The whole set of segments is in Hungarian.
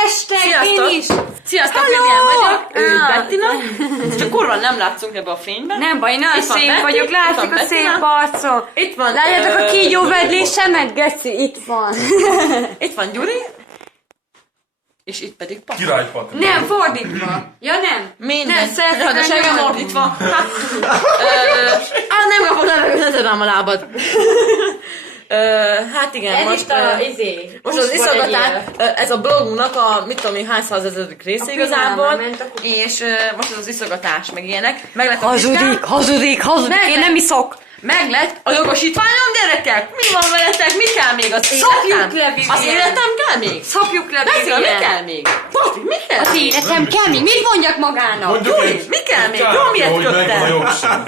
Hashtag Sziasztok! én is! Sziasztok, Vivian vagyok, ő Bettina. Csak kurva nem látszunk ebbe a fényben. Nem baj, nagyon Itt van szép Betty, vagyok, itt látszik van a szép Bettina. arcok. Itt van... Látjátok a kígyóvedlésemet, geci? Itt van. Itt van Gyuri. És itt pedig Papa. Király Patrik. Nem, fordítva. Ja nem? Minden. Nem, szeretem Rendesen nagyon. fordítva. Nem kapok levegőt, ne tedd rám a lábad. Hát igen, Ez most... itt a, Most az iszogatás, ez a blogunknak a, mit tudom én, hány százezedik része A igazából, pillanatban ment a kutyám. és most az iszogatás, meg ilyenek. Meg lett a Hazudik, hazudik, hazudik, Meg én lett- nem iszok. Meg lett a jogosítványom, gyerekek! Mi van veletek? Mi kell még az Szopjuk életem? le, Vivian. Az életem kell még? Szopjuk le, Beszél, mi Vivian. kell még? Pati, mi kell Az még? életem kell még. Mit mondjak magának? Mondjuk Gyuri, egy mi kell még? kártya, Jó, miért hogy megvan a köttem? jogság.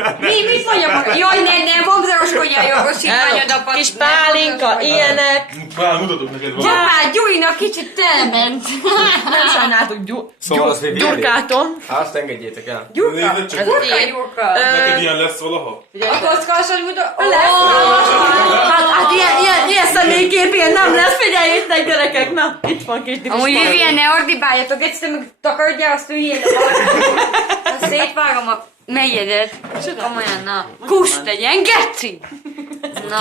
Mit mondjak magának? Jaj, ne, vamzaroskodjál jogosítványodat. Kis pálinka, ilyenek. Már mutatok neked valamit. Gyapát, Gyurinak kicsit telment. Nem sajnáltuk Szóval az Vivian? Gyurkától. Azt engedjétek el. Gyurka? Nézd csak, Gyurka, Gyurka. neked ilyen lesz valaha? Akkor szkarsan mutat... Hát ilyen személykép ilyen nem lesz, figyeljétek gyerekek, na, itt van kis divis. Amúgy Vivian, ne ordibáljatok, egyszer meg takarodjál, azt üljél a szétvágom a melyedet. Komolyan, na. Kus legyen, geci! Na.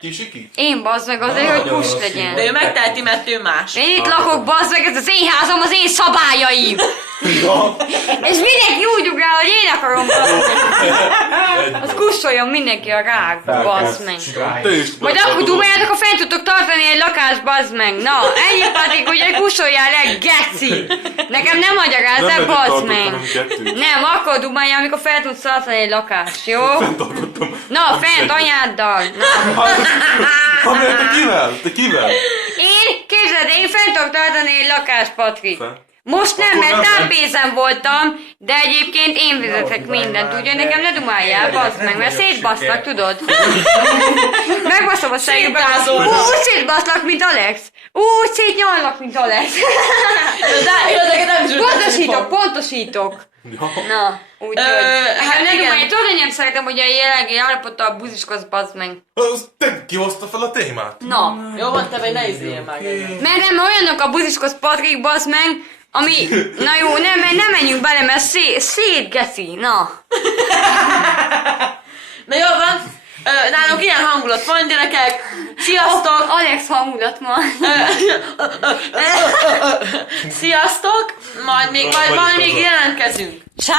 Kisiki? Én bazd meg azért, hogy kus legyen. De ő megteheti, mert ő más. Én itt lakok, bazd meg, ez az én házam, az én szabályaim! Ja. És mindenki úgy ugrál, hogy én akarom, bazd meg. Az kussoljon mindenki a rák, bazd meg. Te is Vagy akkor dumáljátok, ha fent tudtok tartani egy lakást, bazd meg. Na, ennyi pedig, hogy kussoljál le, geci! Nekem nem magyarázzál, bazd meg. Nem, akkor dumáljál, amikor fel tudsz tartani egy lakást, jó? Fenntartottam. Na, fent anyáddal. Na. Amelyet te kivel? Te kivel? Én, képzeld, én fent tudok tartani egy lakást, Patrik. Fent. Most nem, Akkor mert nem tápézen voltam, de egyébként én vezetek mindent, ugye nekem ne dumáljál, baszd meg, mert szétbaszlak, tudod? Megbaszom a fejükben. Úgy szétbaszlak, mint Alex. Úgy szétnyalnak, mint Alex. Pontosítok. Na, úgyhogy. Hát Ne igen. dumálj, tudod, hogy nem szeretem, hogy a jelenlegi állapottal buziskodsz, baszd meg. Az te kihozta fel a témát? Na. Jó van, te vagy ne izéljél meg. Mert nem olyanok a buziskos Patrik, basz meg, ami... Na jó, nem menjünk bele, mert szétgeszi, na. Na jó van, nálunk ilyen hangulat van, gyerekek. Sziasztok! Alex hangulat ma. Sziasztok! Majd még jelentkezünk. Csá!